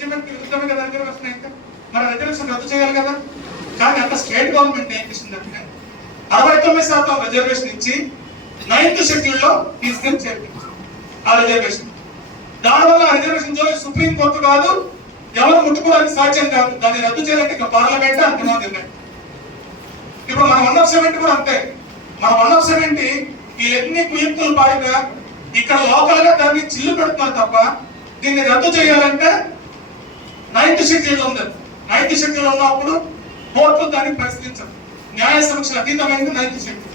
విరుద్ధమే కదా రిజర్వేషన్ అయితే మన రిజర్వేషన్ రద్దు చేయాలి కదా. కానీ అంత స్టేట్ గవర్నమెంట్ ఏం చేసిందంటే 69% రిజర్వేషన్ ఇచ్చి 9th షెడ్యూల్లో తీసుకెళ్లి చేర్పించారు ఆ రిజర్వేషన్. దానివల్ల ఆ రిజర్వేషన్ జోలి సుప్రీం కోర్టు కాదు, ఎవరు ముట్టుకోవడానికి సాధ్యం కాదు. దాన్ని రద్దు చేయాలంటే ఇంకా పార్లమెంట్ అంటున్నాం నిర్ణయం. ఇప్పుడు మన 170 కూడా అంతే. మన 170 ఈ ఎన్ని కుయుక్తులు పాడిగా ఇక్కడ లోకల్ గా దాన్ని చిల్లు పెడుతున్నారు తప్ప దీన్ని రద్దు చేయాలంటే 9th షెడ్యూల్ ఉంది. 9th షెడ్యూల్ ఉన్నప్పుడు కోర్టు దాన్ని పరిశీలించదు. న్యాయ సమీక్ష అతీతమైనది 9th షెడ్యూల్.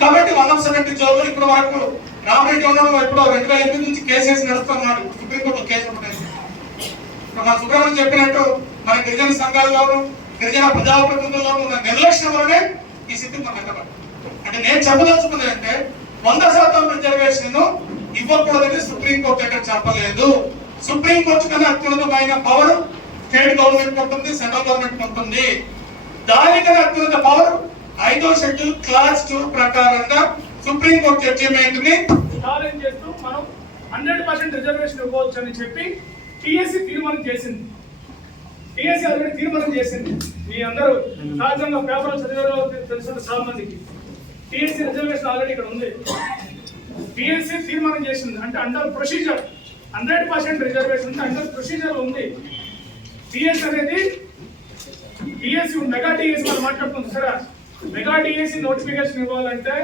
కాబట్టి 170 జోలు ఇప్పుడు వరకు రామరెడ్డి ఉండడం ఎప్పుడో 2008 నుంచి కేసు నడుస్తున్నాడు. సుప్రీంకోర్టులో కేసు ఉంటుంది. ఇప్పుడు మన సుబ్రహ్మణ్యం చెప్పినట్టు మన గిరిజన సంఘాల్లోనూ గిరిజన ప్రజాప్రతినిధుల్లోనూ ఉన్న నిర్లక్ష్యం వల్లనే ఈ స్థితి మనకు ఎక్కబడి. అంటే నేను చెప్పదలుచుకున్నది అంటే 100% రిజర్వేషన్ ఇవ్వకూడదని సుప్రీంకోర్టు ఎక్కడ చెప్పలేదు. సుప్రీంకోర్టు కన్నా అత్యున్నతమైన పవర్ స్టేట్ గవర్నమెంట్ ఉంటుంది, సెంట్రల్ గవర్నమెంట్ ఉంటుంది. దానికన్నా అత్యున్నత పవర్ 5వ షెడ్యూల్ క్లాస్ 2 ప్రకారంగా సుప్రీంకోర్టు జడ్జిమెంట్ ని ఛాలెంజ్ చేస్తూ మనం 100% రిజర్వేషన్ ఇవ్వచ్చు అని చెప్పి టీఎస్సీ తీర్మానం చేసింది. టీఎస్సీ ఆల్రెడీ తీర్మానం చేసింది. మీ అందరూ సహజంగా పేపర్లు చదివారో తెలుసుంటే చాలా మందికి టీఎస్సీ రిజర్వేషన్ ఆల్రెడీ ఇక్కడ ఉంది. టీఎస్సీ తీర్మానం చేసింది. అంటే అండర్ ప్రొసీజర్ 100% రిజర్వేషన్ ఉంది, అండర్ ప్రొసీజర్ ఉంది. టీఎస్సీ అనేది టీఎస్సీ మెగా టీఎస్సీ మనం మాట్లాడుతుంది సరే. మెగా టీఎస్సీ నోటిఫికేషన్ ఇవ్వాలంటే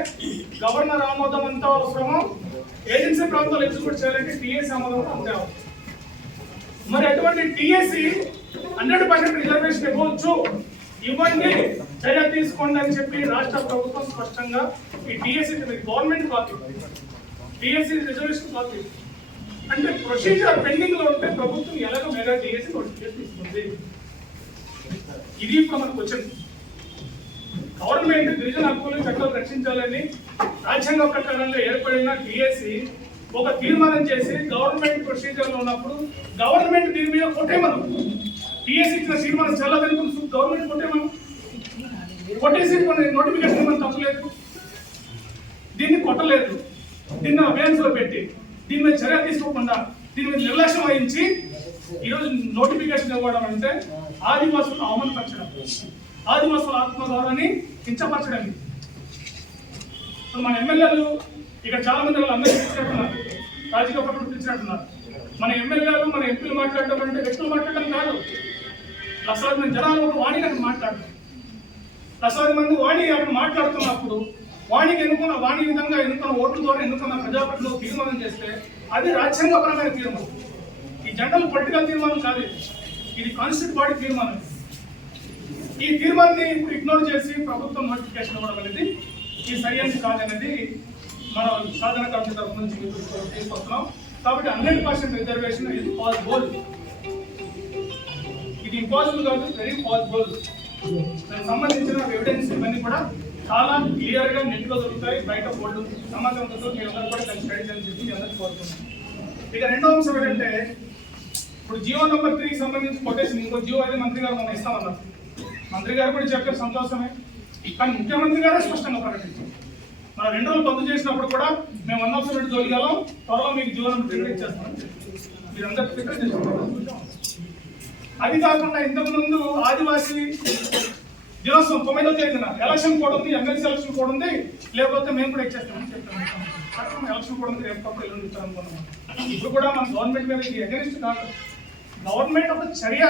గవర్నర్ ఆమోదం అంత అవసరమో, ఏజెన్సీ ప్రాంతాలు ఎగ్జిక్యూట్ చేయాలంటే టీఎస్సీ ఆమోదం అంతే అవసరం. మరి అటువంటి టీఎస్సీ 100% రిజర్వేషన్ ఇవ్వచ్చు, ఇవ్వండి, చర్య తీసుకోండి అని చెప్పి రాష్ట్ర ప్రభుత్వం స్పష్టంగా ఈ TSC government copy, TSC reservation copy. అంటే ప్రొసీజర్ పెండింగ్ లో ఉంటే ప్రభుత్వం ఎలాగో మెగా టీఎస్సీ నోటిఫికేషన్ ఇస్తుంది. ఇది ఇప్పుడు మనకు వచ్చింది. గవర్నమెంట్ గిరిజన హక్కులను చట్టాలు రక్షించాలని రాజ్యాంగ ప్రకారంగా ఏర్పడిన టీఎస్సీ ఒక తీర్మానం చేసి గవర్నమెంట్ ప్రొసీజర్ లో ఉన్నప్పుడు గవర్నమెంట్ దీని మీద కొట్టేమను. టీఎస్సీ ఇచ్చిన తీర్మానం చాలా వెనుక గవర్నమెంట్ కొట్టేమను, కొట్టేసి నోటిఫికేషన్ ఇవ్వడం తప్పలేదు. దీన్ని కొట్టలేదు, దీన్ని అవేర్నెస్ లో పెట్టి దీని మీద చర్య తీసుకోకుండా దీని మీద నిర్లక్ష్యం వహించి ఈరోజు నోటిఫికేషన్ ఇవ్వడం అంటే ఆదివాసులను అవమానపరచడం, ఆదివాసుల ఆత్మగౌరవాన్ని కించపరచడం. మన ఎమ్మెల్యేలు ఇక్కడ చాలా మంది అందరికీ పిలిచినట్టున్నారు, రాజకీయ పట్టులు పిలిచినట్టున్నారు. మన ఎమ్మెల్యేలు మన ఎంపీలు మాట్లాడడం అంటే వ్యక్తులు మాట్లాడడం కాదు. లక్షలాది మంది జనాలు ఒక వాణి అక్కడ మాట్లాడడం, లక్షలాది మంది వాణి అక్కడ మాట్లాడుతున్నప్పుడు వాణికి వాణి విధంగా ఎన్నుకున్న ఓట్ల ద్వారా ఎన్నుకున్న ప్రజాప్రతినిధులు తీర్మానం చేస్తే అది రాజ్యాంగపరమైన తీర్మానం. ఈ జనరల్ పొలిటికల్ తీర్మానం కాదు, ఇది కాన్స్టిట్యూట్ బాడీ తీర్మానం. ఈ తీర్మానాన్ని ఇగ్నోర్ చేసి ప్రభుత్వం నోటిఫికేషన్ ఇవ్వడం అనేది ఈ సరైనది కాదనేది మనం సాధన కమిటీ తరఫు నుంచి తీసుకొస్తున్నాం. కాబట్టి 100% రిజర్వేషన్ ఇది పాసిబుల్, ఇది ఇంపాసిబుల్ కాదు, వెరీ పాసిబుల్. దానికి సంబంధించిన ఎవిడెన్స్ ఇవన్నీ కూడా చాలా క్లియర్ గా నెట్ లో దొరుకుతాయి. బయట బోర్డు సమాచారంతో మీరు అందరూ కూడా దాన్ని స్టడీ అని చెప్పి అందరికీ కోరుతున్నాం. ఇక రెండో అంశం ఏంటంటే ఇప్పుడు జియో నెంబర్ 3కి సంబంధించి కొటేషన్ ఇంకో జియో అయితే మంత్రి గారు మనం ఇస్తామన్నారు. మంత్రి గారు కూడా చెప్పారు, సంతోషమే. కానీ ముఖ్యమంత్రి గారే స్పష్టంగా ప్రకటించారు. మనం 2 రోజులు బంద్ చేసినప్పుడు కూడా మేము 100% జోలిగలం, త్వరలో మీకు జియో నెంబర్ 3 ఇచ్చేస్తాం, మీరందరూ ఫిక్ర్ చేసుకోవాలి. అది కాకుండా ఇంతకు ముందు ఆదివాసీ దినోత్సవం 9వ తేదీన ఎలక్షన్ కూడా ఉంది, ఎమ్మెల్సీ ఎలక్షన్ కూడా ఉంది, లేకపోతే మేము కూడా ఇచ్చేస్తామని చెప్తాం. ఎలక్షన్ కూడా ఉంది, రేపు పక్క ఎల్లుండి ఇస్తామనుకున్నాం. ఇప్పుడు కూడా మన గవర్నమెంట్ మీద ఇది అగెనిస్ట్ కాదు. గవర్నమెంట్ ఒక చర్య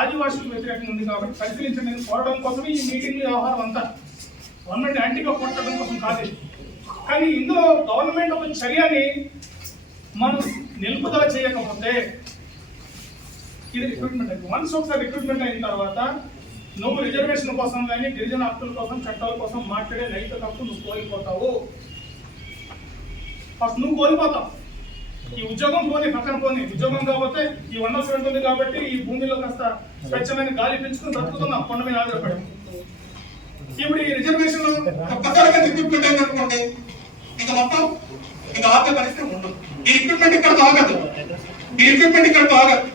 ఆదివాసులకు వ్యతిరేకంగా ఉంది కాబట్టి పరిశీలించండి కోరడం కోసమే ఈ మీటింగ్ వ్యవహారం అంతా. గవర్నమెంట్ యాంటీగా కొట్టడం కోసం కాదు. కానీ ఇందులో గవర్నమెంట్ ఒక చర్యని మనం నిలుపుదల చేయకపోతే ఇది రిక్రూట్మెంట్ అయింది. వన్స్ ఒకసారి రిక్రూట్మెంట్ అయిన తర్వాత నువ్వు రిజర్వేషన్ కోసం కానీ గిరిజన హక్కుల కోసం చట్టాల కోసం మాట్లాడే నైతిక హక్కు నువ్వు కోల్పోతావు. ఫస్ట్ నువ్వు కోల్పోతావు. ఈ ఉద్యోగం పోనీ పక్కన పోనీ, ఉద్యోగం కాకపోతే ఈ 100% ఉంది కాబట్టి ఈ భూమిలో కాస్త స్వచ్ఛమైన గాలి పెంచుకుని బ్రతుకుతున్నాం కొండ మీద ఆధారపడి. ఇప్పుడు ఈ రిజర్వేషన్ రిక్రూట్మెంట్ అయిందనుకోండి, ఇంకా మొత్తం ఇంకా ఆపే పరిస్థితి ఉండదు. ఈ రిక్రూట్మెంట్ ఇక్కడ ఆగదు, ఈ రిక్రూట్మెంట్ ఇక్కడ ఆగదు.